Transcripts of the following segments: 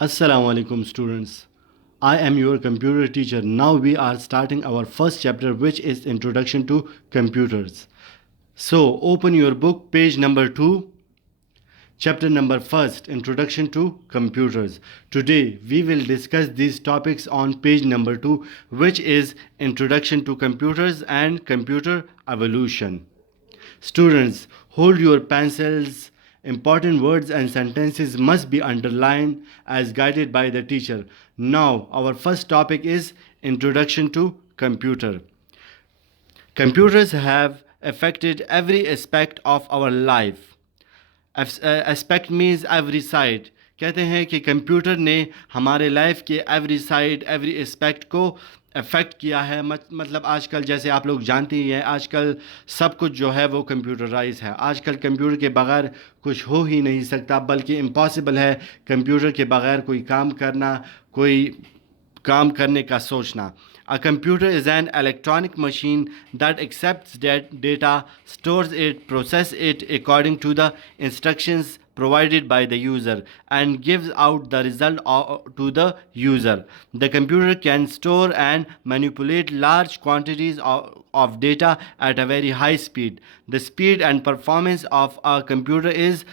Assalamu alaikum students. I am your computer teacher. Now we are starting our first chapter which is Introduction to Computers. So open your book page number 2, chapter number 1st, Introduction to Computers. Today we will discuss these topics on page number 2 which is Introduction to Computers and Computer Evolution. Students, hold your pencils. Important words and sentences must be underlined as guided by the teacher. Now, our first topic is Introduction to Computer. Computers have affected every aspect of our life. Aspect means every side. कहते हैं कि computer ने हमारे life के every side every aspect को affect किया है. मतलब आजकल जैसे आप लोग जानते ही हैं, आजकल सब कुछ जो है वो कंप्यूटराइज है. आजकल कंप्यूटर के बगैर कुछ हो ही नहीं सकता, बल्कि इम्पॉसिबल है कंप्यूटर के बगैर कोई काम करना, कोई काम करने का सोचना. A computer is an electronic machine that accepts data, stores it, processes it according to the instructions provided by the user, and gives out the result to the user. The computer can store and manipulate large quantities of data at a very high speed. The speed and performance of a computer is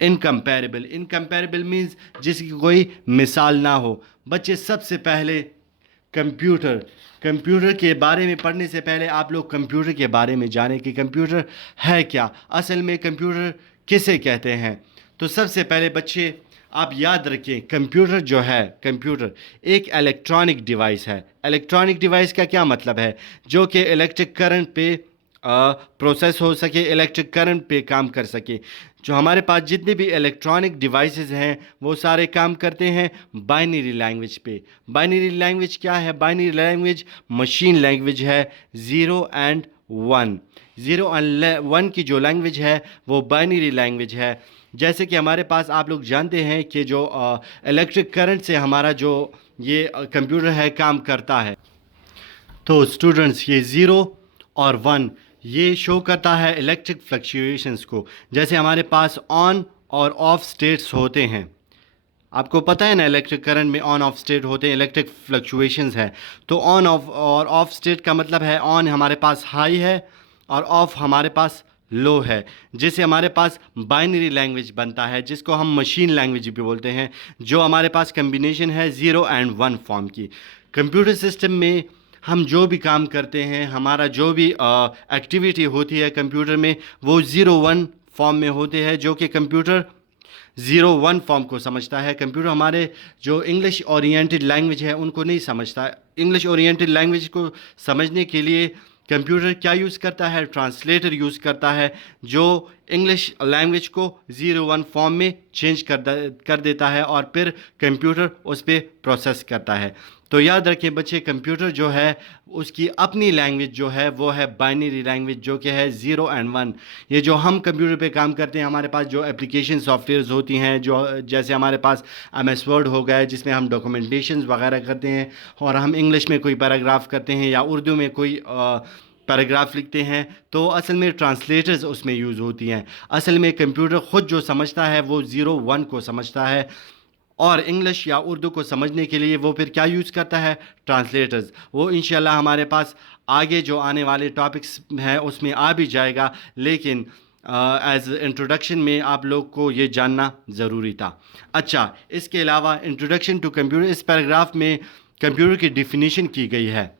incomparable. Incomparable means जिसकी कोई मिसाल ना हो. बच्चे, सबसे पहले computer के बारे में पढ़ने से पहले आप लोग कंप्यूटर के बारे में जानें कि कंप्यूटर है क्या, असल में कंप्यूटर किसे कहते हैं. तो सबसे पहले बच्चे आप याद रखें, कंप्यूटर जो है, कंप्यूटर एक इलेक्ट्रॉनिक डिवाइस है. इलेक्ट्रॉनिक डिवाइस का क्या मतलब है? जो कि इलेक्ट्रिक करंट पे प्रोसेस हो सके, इलेक्ट्रिक करंट पे काम कर सके. जो हमारे पास जितने भी इलेक्ट्रॉनिक डिवाइसेस हैं वो सारे काम करते हैं बाइनरी लैंग्वेज पे. बाइनरी लैंग्वेज क्या है? बाइनरी लैंग्वेज मशीन लैंग्वेज है. 0 and 1. 0 and 1 की जो लैंग्वेज है वो बाइनरी लैंग्वेज है. जैसे कि हमारे पास आप लोग जानते हैं कि जो इलेक्ट्रिक करंट से हमारा जो ये कंप्यूटर है काम करता है. तो स्टूडेंट्स, ये 0 और 1 ये शो करता है इलेक्ट्रिक फ्लक्चुएशंस को. जैसे हमारे पास ऑन और ऑफ स्टेट्स होते हैं. आपको पता है ना, इलेक्ट्रिक करंट में ऑन ऑफ स्टेट होते हैं, इलेक्ट्रिक फ्लक्चुएशंस है. तो ऑन ऑफ और ऑफ स्टेट का मतलब है ऑन हमारे पास हाई है और ऑफ हमारे पास लो है, जिससे हमारे पास बाइनरी लैंग्वेज बनता है, जिसको हम मशीन लैंग्वेज भी बोलते हैं, जो हमारे पास कम्बिनेशन है 0 and 1 फॉर्म की. कंप्यूटर सिस्टम में हम जो भी काम करते हैं, हमारा जो भी एक्टिविटी होती है कंप्यूटर में, वो 0-1 फॉर्म में होते हैं, जो कि कंप्यूटर 0-1 फॉर्म को समझता है. कंप्यूटर हमारे जो इंग्लिश ओरिएंटेड लैंग्वेज है उनको नहीं समझता. इंग्लिश ओरिएंटेड लैंग्वेज को समझने के लिए कंप्यूटर क्या यूज़ करता है? ट्रांसलेटर यूज़ करता है, जो इंग्लिश लैंग्वेज को 0-1 फॉर्म में चेंज कर देता है और फिर कंप्यूटर उस पर प्रोसेस करता है. तो याद रखें बच्चे, कंप्यूटर जो है उसकी अपनी लैंग्वेज जो है वो है बाइनरी लैंग्वेज, जो कि है 0 and 1. ये जो हम कंप्यूटर पे काम करते हैं, हमारे पास जो एप्लीकेशन सॉफ्टवेयर्स होती हैं, जो जैसे हमारे पास MS वर्ड हो गया है जिसमें हम डॉक्यूमेंटेशंस वगैरह करते हैं, और हम इंग्लिश में कोई पैराग्राफ करते हैं या उर्दू में कोई पैराग्राफ लिखते हैं, तो असल में ट्रांसलेटर्स उसमें यूज़ होती हैं. असल में कंप्यूटर ख़ुद जो समझता है वो 0-1 को समझता है, और इंग्लिश या उर्दू को समझने के लिए वो फिर क्या यूज़ करता है? ट्रांसलेटर्स. वो इंशाल्लाह हमारे पास आगे जो आने वाले टॉपिक्स हैं उसमें आ भी जाएगा, लेकिन एज इंट्रोडक्शन में आप लोग को ये जानना ज़रूरी था. अच्छा, इसके अलावा इंट्रोडक्शन टू कंप्यूटर, इस पैराग्राफ में कंप्यूटर की डिफिनीशन की गई है.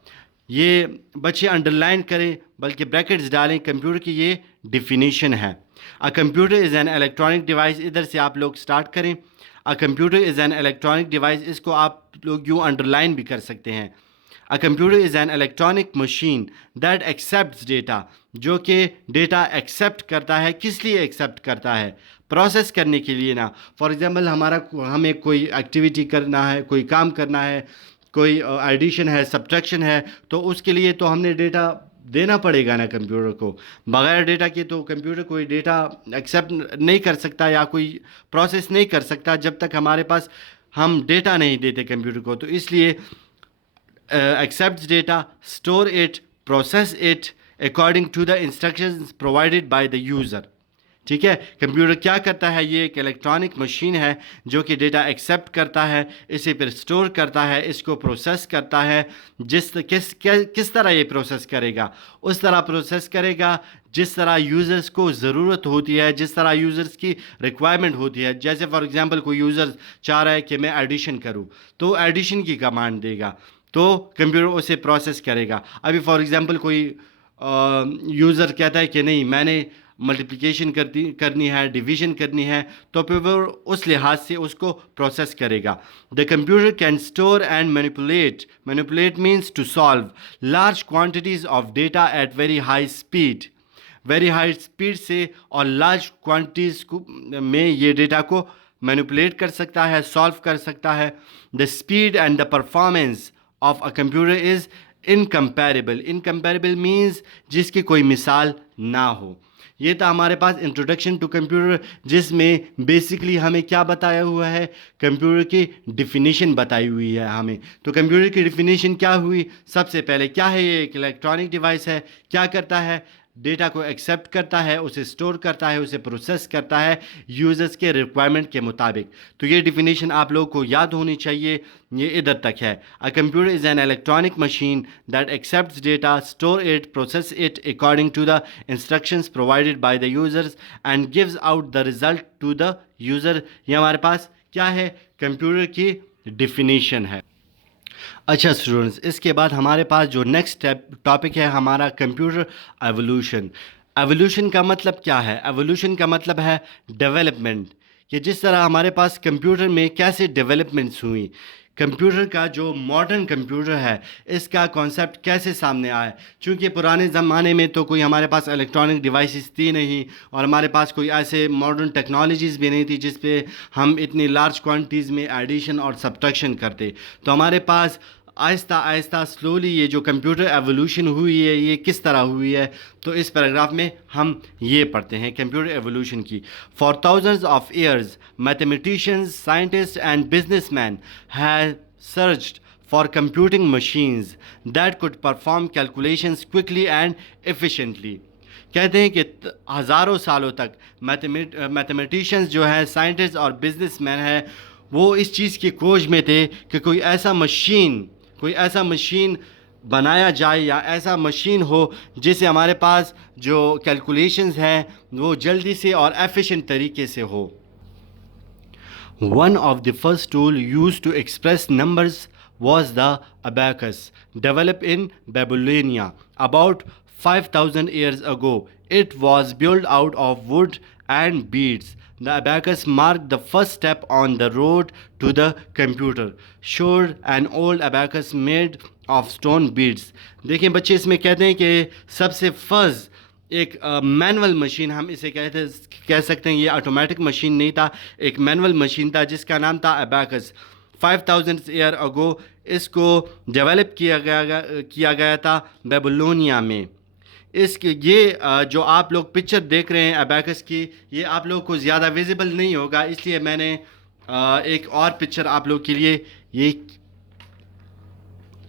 ये बच्चे अंडरलाइन करें, बल्कि ब्रैकेट्स डालें. कंप्यूटर की ये डिफिनीशन है. A computer is an electronic device. इधर से आप लोग स्टार्ट करें. अ computer is an electronic device, इसको आप लोग यूँ अंडरलाइन भी कर सकते हैं. अ computer is an electronic machine that accepts data, जो कि डेटा एक्सेप्ट करता है. किस लिए एक्सेप्ट करता है? प्रोसेस करने के लिए ना. फॉर एग्ज़ाम्पल हमें कोई एक्टिविटी करना है, कोई काम करना है, कोई एडिशन है, सब्ट्रैक्शन है, तो उसके लिए तो हमने डेटा देना पड़ेगा ना कंप्यूटर को. बगैर डेटा के तो कंप्यूटर कोई डेटा एक्सेप्ट नहीं कर सकता या कोई प्रोसेस नहीं कर सकता जब तक हमारे पास हम डेटा नहीं देते कंप्यूटर को. तो इसलिए accept data, store it, process it according to the instructions provided by the user. ठीक है। कंप्यूटर क्या करता है, ये एक इलेक्ट्रॉनिक मशीन है जो कि डेटा एक्सेप्ट करता है, इसे फिर स्टोर करता है, इसको प्रोसेस करता है। किस तरह ये प्रोसेस करेगा, उस तरह प्रोसेस करेगा जिस तरह यूज़र्स को ज़रूरत होती है, जिस तरह यूज़र्स की रिक्वायरमेंट होती है। जैसे फॉर एग्जांपल कोई यूज़र चाह रहा है कि मैं एडिशन करूं, तो एडिशन की कमांड देगा, तो कंप्यूटर उसे प्रोसेस करेगा। अभी फॉर एग्जांपल कोई यूज़र कहता है कि नहीं, मैंने मल्टीप्लिकेशन करनी है, डिवीजन करनी है, तो फिर वो उस लिहाज से उसको प्रोसेस करेगा। The computer can store and manipulate means to solve large quantities of data at very high speed से और लार्ज क्वांटिटीज में ये डेटा को मैनिपुलेट कर सकता है, सॉल्व कर सकता है। The speed and the performance of a computer is incomparable means जिसकी कोई मिसाल ना हो। ये था हमारे पास इंट्रोडक्शन टू कंप्यूटर, जिसमें बेसिकली हमें क्या बताया हुआ है, कंप्यूटर की डिफिनीशन बताई हुई है हमें। तो कंप्यूटर की डिफिनीशन क्या हुई, सबसे पहले क्या है, ये एक इलेक्ट्रॉनिक डिवाइस है। क्या करता है, डेटा को एक्सेप्ट करता है, उसे स्टोर करता है, उसे प्रोसेस करता है यूज़र्स के रिक्वायरमेंट के मुताबिक। तो ये डिफिनीशन आप लोगों को याद होनी चाहिए, ये इधर तक है। A computer is an electronic machine that accepts data, store it, process it according to the instructions provided by the users and gives out the result to the user. ये हमारे पास क्या है, कंप्यूटर की डिफिनीशन है। अच्छा students, इसके बाद हमारे पास जो नेक्स्ट टॉपिक है हमारा, कंप्यूटर एवोल्यूशन। एवोल्यूशन का मतलब क्या है, एवोल्यूशन का मतलब है डेवलपमेंट, कि जिस तरह हमारे पास कंप्यूटर में कैसे डेवलपमेंट्स हुई, कंप्यूटर का जो मॉडर्न कंप्यूटर है इसका कॉन्सेप्ट कैसे सामने आया। क्योंकि पुराने ज़माने में तो कोई हमारे पास इलेक्ट्रॉनिक डिवाइसेस थी नहीं, और हमारे पास कोई ऐसे मॉडर्न टेक्नोलॉजीज़ भी नहीं थी जिस पे हम इतनी लार्ज क्वांटिटीज़ में एडिशन और सब्ट्रैक्शन करते। तो हमारे पास आहिस्ता आहिस्ता स्लोली ये जो कंप्यूटर एवोल्यूशन हुई है, ये किस तरह हुई है, तो इस पैराग्राफ में हम ये पढ़ते हैं कंप्यूटर एवोल्यूशन की। For thousands of years mathematicians, scientist and businessman have searched for computing machines that could perform calculations quickly and efficiently। कहते हैं कि हज़ारों सालों तक मैथमेटिशियंस जो है, साइंटिस्ट और बिजनेसमैन है, वो इस चीज़ की खोज में थे कि कोई ऐसा मशीन बनाया जाए या ऐसा मशीन हो जिससे हमारे पास जो कैलकुलेशंस हैं वो जल्दी से और एफिशिएंट तरीके से हो। One of the first tools used to express numbers was the abacus, developed in Babylonia about 5,000 years ago. It was built out of wood and beads. The abacus marked the first step on the road to the computer. Showed an old abacus made of stone beads. देखिए बच्चे, इसमें कहते हैं कि सबसे first एक manual machine, हम इसे कह सकते हैं, ये ऑटोमेटिक मशीन नहीं था, एक मैनुअल मशीन था जिसका नाम था अबैकस। 5000 ईयर अगो इसको डेवलप किया गया था बेबीलोनिया में। जो आप लोग पिक्चर देख रहे हैं अबैकस की, ये आप लोग को ज़्यादा विजिबल नहीं होगा, इसलिए मैंने एक और पिक्चर आप लोग के लिए ये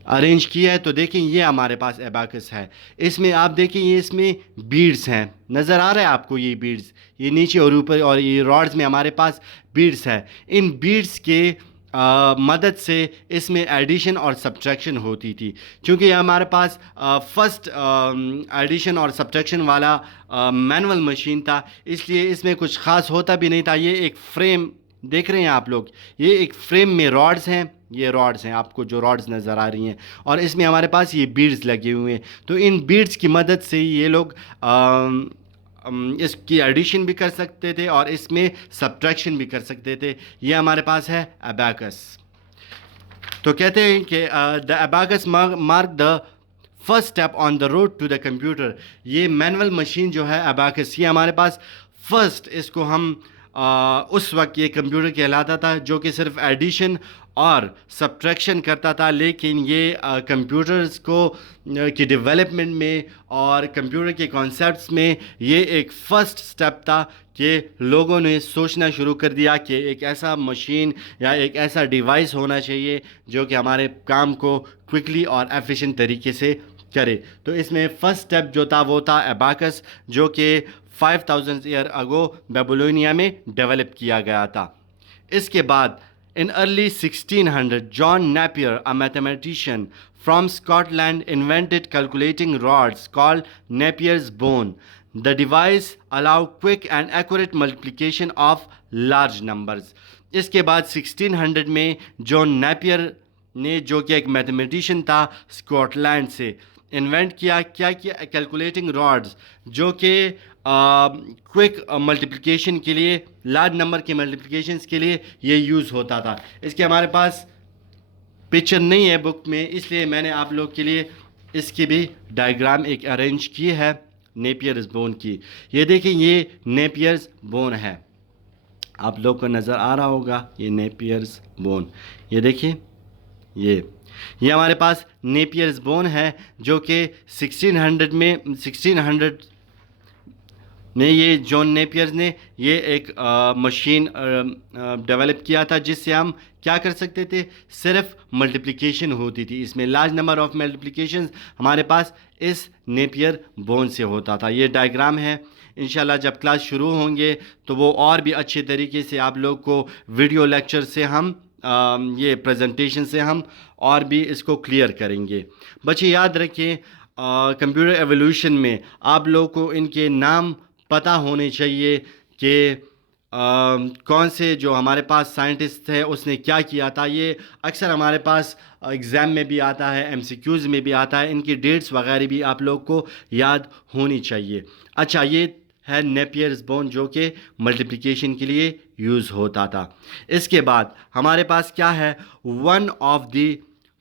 अरेंज किया है। तो देखें, ये हमारे पास अबैकस है, इसमें आप देखें, ये इसमें बीड्स हैं, नज़र आ रहा है आपको, ये बीड्स, ये नीचे और ऊपर, और ये रॉड्स में हमारे पास बीड्स है। इन बीड्स के मदद से इसमें एडिशन और सब्ट्रैक्शन होती थी। क्योंकि हमारे पास फर्स्ट एडिशन और सब्ट्रैक्शन वाला मैनुअल मशीन था, इसलिए इसमें कुछ ख़ास होता भी नहीं था। ये एक फ्रेम देख रहे हैं आप लोग, ये एक फ्रेम में रॉड्स हैं, ये रॉड्स हैं, आपको जो रॉड्स नज़र आ रही हैं, और इसमें हमारे पास ये बीड्स लगे हुए हैं। तो इन बीड्स की मदद से ये लोग इसकी एडिशन भी कर सकते थे और इसमें सब्ट्रैक्शन भी कर सकते थे। ये हमारे पास है अबैकस। तो कहते हैं कि the abacus mark the first step on the road to the computer. ये मैनुअल मशीन जो है अबैकस, ये हमारे पास फर्स्ट, इसको हम उस वक्त ये कंप्यूटर कहलाता था जो कि सिर्फ एडिशन और सब्ट्रैक्शन करता था। लेकिन ये कंप्यूटर्स को की डेवलपमेंट में और कंप्यूटर के कॉन्सेप्ट्स में ये एक फ़र्स्ट स्टेप था कि लोगों ने सोचना शुरू कर दिया कि एक ऐसा मशीन या एक ऐसा डिवाइस होना चाहिए जो कि हमारे काम को क्विकली और एफिशिएंट तरीके से करे। तो इसमें फ़र्स्ट स्टेप जो था वो था अबैकस, जो कि 5000 ईयर अगो बेबीलोनिया में डेवलप किया गया था। इसके बाद in early 1600 John Napier, a mathematician from Scotland, invented calculating rods called Napier's bone. The device allowed quick and accurate multiplication of large numbers. इसके बाद 1600 में जॉन नेपियर ने, जो कि एक मैथमेटिशियन था स्कॉटलैंड से, इन्वेंट किया। क्या किया? कैलकुलेटिंग रॉड्स, जो कि क्विक मल्टीप्लिकेशन के लिए, लार्ज नंबर के मल्टीप्लिकेशंस के लिए ये यूज़ होता था। इसके हमारे पास पिक्चर नहीं है बुक में, इसलिए मैंने आप लोग के लिए इसकी भी डायग्राम एक अरेंज की है नेपियर्स बोन की। ये देखिए, ये नेपियर्स बोन है, आप लोग को नज़र आ रहा होगा ये नेपियर्स बोन। ये देखिए, ये हमारे पास नेपियर्स बोन है, जो कि 1600 में ये जॉन नेपियर ने ये एक मशीन डेवलप किया था, जिससे हम क्या कर सकते थे? सिर्फ मल्टीप्लिकेशन होती थी। इसमें लार्ज नंबर ऑफ मल्टीप्लिकेशंस हमारे पास इस नेपियर बोन से होता था। ये डायग्राम है। इंशाल्लाह जब क्लास शुरू होंगे तो वो और भी अच्छे तरीके से आप लोग को वीडियो लेक्चर से हम ये प्रेजेंटेशन से हम और भी इसको क्लियर करेंगे। बच्चे याद रखें, कंप्यूटर एवोल्यूशन में आप लोग को इनके नाम पता होने चाहिए कि कौन से जो हमारे पास साइंटिस्ट है उसने क्या किया था। ये अक्सर हमारे पास एग्ज़ाम में भी आता है, एमसीक्यूज़ में भी आता है। इनकी डेट्स वगैरह भी आप लोग को याद होनी चाहिए। अच्छा, ये है नेपियर्स बोन, जो कि मल्टीप्लिकेशन के लिए यूज़ होता था। इसके बाद हमारे पास क्या है? One of the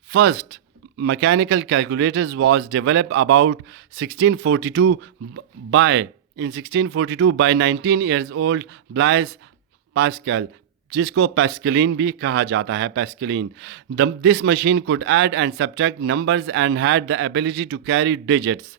first mechanical calculators was developed about 1642 by 19 years old Blaise Pascal, जिसको पैस्कलिन भी कहा जाता है, Pascaline. This machine could add and subtract numbers and had the ability to carry digits।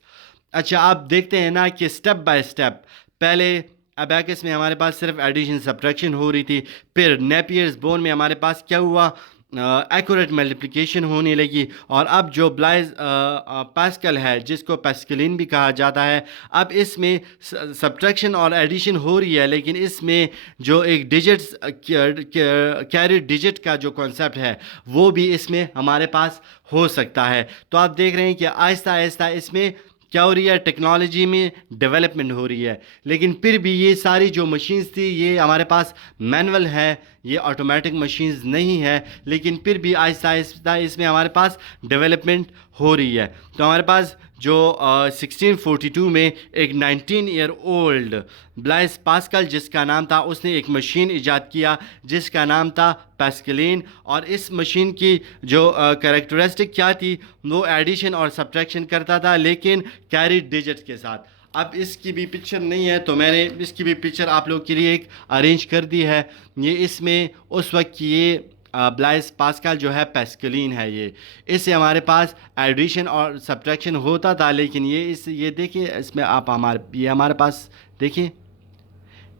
अच्छा, आप देखते हैं ना कि स्टेप बाय स्टेप, पहले अबैकस में हमारे पास सिर्फ एडिशन सब्ट्रैक्शन हो रही थी, फिर नेपियर्स बोन में हमारे पास क्या हुआ? एक्यूरेट मल्टीप्लिकेशन होने लगी। और अब जो ब्लाइज पास्कल है, जिसको पैस्कलिन भी कहा जाता है, अब इसमें सब्ट्रैक्शन और एडिशन हो रही है, लेकिन इसमें जो एक डिजिट्स कैरी डिजिट का जो कॉन्सेप्ट है वो भी इसमें हमारे पास हो सकता है। तो आप देख रहे हैं कि आहिस्ता आहिस्ता इसमें क्या हो रही है? टेक्नोलॉजी में डेवलपमेंट हो रही है। लेकिन फिर भी ये सारी जो मशीन्स थी ये हमारे पास मैनुअल है, ये ऑटोमेटिक मशीन्स नहीं है, लेकिन फिर भी आहिस्ता आहिस्ता इसमें हमारे पास डेवलपमेंट हो रही है। तो हमारे पास जो 1642 में एक 19 ईयर ओल्ड ब्लाइस पास्कल, जिसका नाम था, उसने एक मशीन इजाद किया जिसका नाम था पैस्कलिन। और इस मशीन की जो कैरेक्टरिस्टिक क्या थी? वो एडिशन और सब्ट्रैक्शन करता था, लेकिन कैरी डिजिट्स के साथ। अब इसकी भी पिक्चर नहीं है, तो मैंने इसकी भी पिक्चर आप लोग के लिए एक अरेंज कर दी है। ये इसमें उस वक्त की ये ब्लाइस पास्कल जो है पैस्कलिन है, ये इससे हमारे पास एडिशन और सब्ट्रैक्शन होता था, लेकिन ये देखिए, इसमें आप हमारे पास देखिए,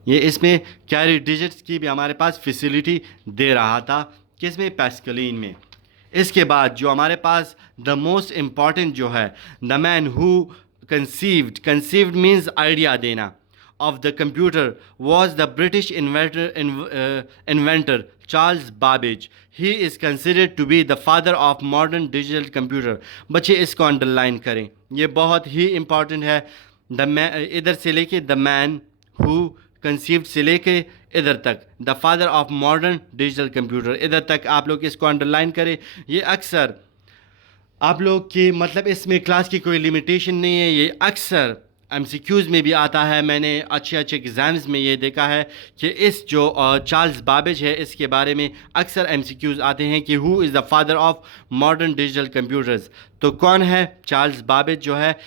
ये इसमें कैरी डिजिट्स की भी हमारे पास फैसिलिटी दे रहा था, किसमें? पैस्कलिन में। इसके बाद जो हमारे पास द मोस्ट इम्पॉर्टेंट जो है, the man who conceived means idea देना, of the computer was the British inventor Charles Babbage. He is considered to be the father of modern digital computer। बच्चे इसको अंडरलाइन करें, ये बहुत ही इम्पॉर्टेंट है। इधर से लेके द मैन हु कंसीव्ड से लेके इधर तक, the father of modern digital computer, इधर तक आप लोग इसको अंडरलाइन करें। ये अक्सर आप लोग की, मतलब इसमें क्लास की कोई लिमिटेशन नहीं है, ये अक्सर एमसीक्यूज़ में भी आता है। मैंने अच्छे एग्ज़ाम्स में ये देखा है कि इस जो चार्ल्स बाबेज है, इसके बारे में अक्सर एमसीक्यूज़ आते हैं कि who is the father of modern digital computers. तो कौन है चार्ल्स बाबेज जो है?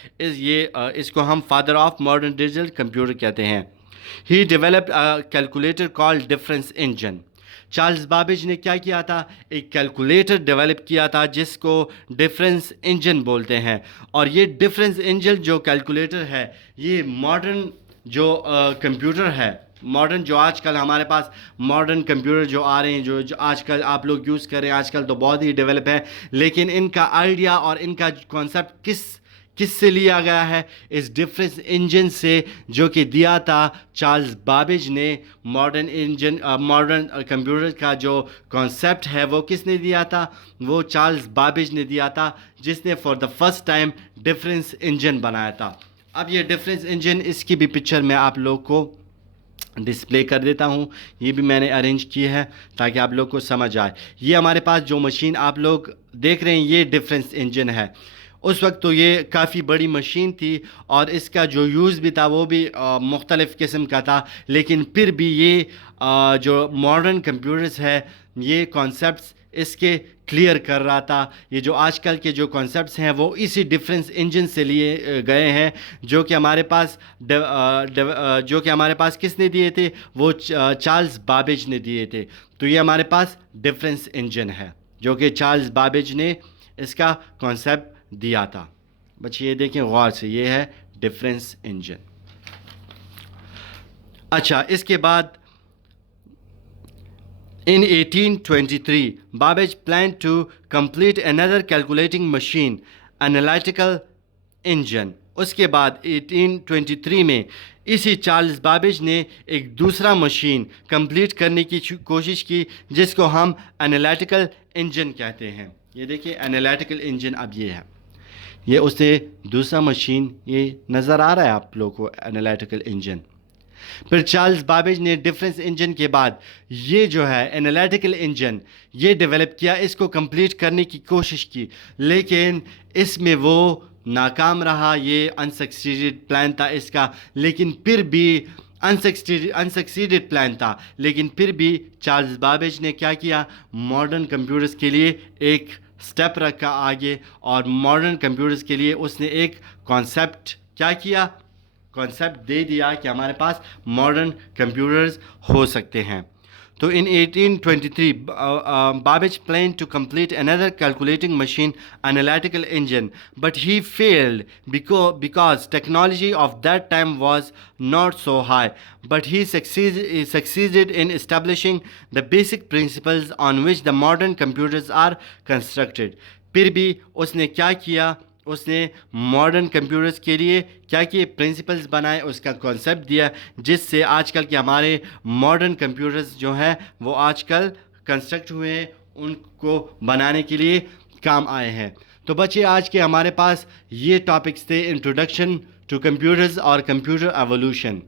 इसको हम father of modern digital computer कहते हैं। He developed a calculator called difference engine. Charles Babbage ने क्या किया था? एक कैलकुलेटर डेवलप किया था जिसको डिफरेंस इंजन बोलते हैं। और ये डिफरेंस इंजन जो कैलकुलेटर है, ये मॉडर्न जो कंप्यूटर है, मॉडर्न जो आजकल हमारे पास मॉडर्न कंप्यूटर जो आ रहे हैं, जो आजकल आप लोग यूज़ कर रहे हैं, आजकल तो बहुत ही डेवलप है, लेकिन इनका आइडिया और इनका कॉन्सेप्ट किससे लिया गया है? इस डिफरेंस इंजन से, जो कि दिया था चार्ल्स बाबेज ने। मॉडर्न कंप्यूटर का जो कॉन्सेप्ट है वो किसने दिया था? वो चार्ल्स बाबेज ने दिया था, जिसने for the first time difference engine बनाया था। अब ये डिफरेंस इंजन, इसकी भी पिक्चर मैं आप लोग को डिस्प्ले कर देता हूँ। ये भी मैंने अरेंज की है ताकि आप लोग को समझ आए। ये हमारे पास जो मशीन आप लोग देख रहे हैं, ये डिफरेंस इंजन है। उस वक्त तो ये काफ़ी बड़ी मशीन थी और इसका जो यूज़ भी था वो भी मुख्तलिफ़ किस्म का था, लेकिन फिर भी ये जो मॉडर्न कंप्यूटर्स है, ये कॉन्सेप्ट्स इसके क्लियर कर रहा था। ये जो आजकल के जो कॉन्सेप्ट्स हैं वो इसी डिफरेंस इंजन से लिए गए हैं, जो कि हमारे पास किसने दिए थे? वो चार्ल्स बाबेज ने दिए थे। तो ये हमारे पास डिफरेंस इंजन है, जो कि चार्ल्स बाबेज ने इसका कॉन्सेप्ट दिया था। बच्चे ये देखें गौर से, ये है डिफरेंस इंजन। अच्छा, इसके बाद in 1823 Babbage planned to complete another calculating machine, analytical engine। उसके बाद 1823 में इसी चार्ल्स बाबेज ने एक दूसरा मशीन कंप्लीट करने की कोशिश की, जिसको हम एनालिटिकल इंजन कहते हैं। ये देखिए एनालिटिकल इंजन, अब ये है, ये उससे दूसरा मशीन, ये नज़र आ रहा है आप लोगों को एनालिटिकल इंजन। फिर चार्ल्स बाबेज ने डिफरेंस इंजन के बाद ये जो है एनालिटिकल इंजन ये डेवलप किया, इसको कंप्लीट करने की कोशिश की, लेकिन इसमें वो नाकाम रहा। ये अनसक्सीडेड प्लान था इसका, लेकिन फिर भी अनसक्सीडेड प्लान था, लेकिन फिर भी चार्ल्स बाबेज ने क्या किया? मॉडर्न कंप्यूटर्स के लिए एक स्टेप रखा आगे, और मॉडर्न कंप्यूटर्स के लिए उसने एक कॉन्सेप्ट क्या किया? कॉन्सेप्ट दे दिया कि हमारे पास मॉडर्न कंप्यूटर्स हो सकते हैं। तो इन 1823 Babbage planned to complete another calculating machine, analytical engine, but he failed because technology of that time was not so high, but he succeeded in establishing the basic principles on which the modern computers are constructed। फिर भी उसने क्या किया? उसने modern computers के लिए क्या किए? प्रिंसिपल्स बनाए, उसका कॉन्सेप्ट दिया, जिससे आजकल के हमारे मॉडर्न कंप्यूटर्स जो हैं वो आजकल कंस्ट्रक्ट हुए हैं, उनको बनाने के लिए काम आए हैं। तो बच्चे, आज के हमारे पास ये टॉपिक्स थे, इंट्रोडक्शन टू कंप्यूटर्स और कंप्यूटर एवोल्यूशन।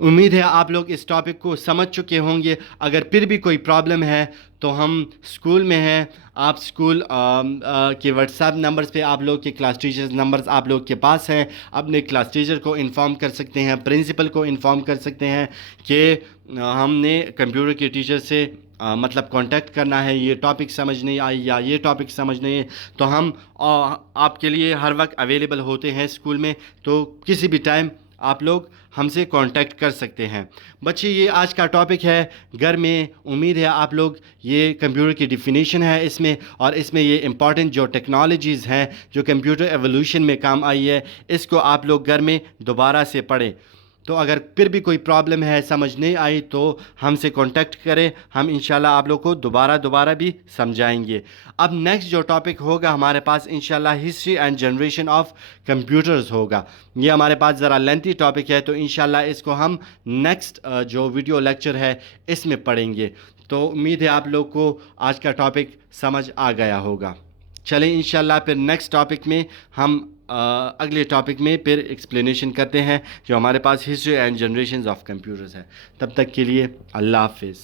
उम्मीद है आप लोग इस टॉपिक को समझ चुके होंगे। अगर फिर भी कोई प्रॉब्लम है तो हम स्कूल में हैं, आप स्कूल के व्हाट्सएप नंबर्स पे आप लोग के क्लास टीचर्स नंबर्स आप लोग के पास हैं, अपने क्लास टीचर को इन्फॉर्म कर सकते हैं, प्रिंसिपल को इन्फॉर्म कर सकते हैं कि हमने कंप्यूटर के टीचर से मतलब कांटेक्ट करना है, ये टॉपिक समझ नहीं आई या ये टॉपिक समझ नहीं है, तो हम आपके लिए हर वक्त अवेलेबल होते हैं स्कूल में। तो किसी भी टाइम आप लोग हमसे कांटेक्ट कर सकते हैं। बच्चे, ये आज का टॉपिक है घर में। उम्मीद है आप लोग ये कंप्यूटर की डिफिनीशन है इसमें, और इसमें ये इंपॉर्टेंट जो टेक्नोलॉजीज़ हैं जो कंप्यूटर एवोल्यूशन में काम आई है, इसको आप लोग घर में दोबारा से पढ़ें। तो अगर फिर भी कोई प्रॉब्लम है, समझ नहीं आई, तो हमसे कांटेक्ट करें, हम इंशाल्लाह आप लोग को दोबारा भी समझाएंगे। अब नेक्स्ट जो टॉपिक होगा हमारे पास इंशाल्लाह history and generation of computers होगा। ये हमारे पास ज़रा लेंथी टॉपिक है, तो इंशाल्लाह इसको हम नेक्स्ट जो वीडियो लेक्चर है इसमें पढ़ेंगे। तो उम्मीद है आप लोग को आज का टॉपिक समझ आ गया होगा। चलें इंशाल्लाह फिर नेक्स्ट टॉपिक में हम अगले टॉपिक में फिर एक्सप्लेनेशन करते हैं जो हमारे पास history and generation of computers है। तब तक के लिए अल्लाह हाफिज़।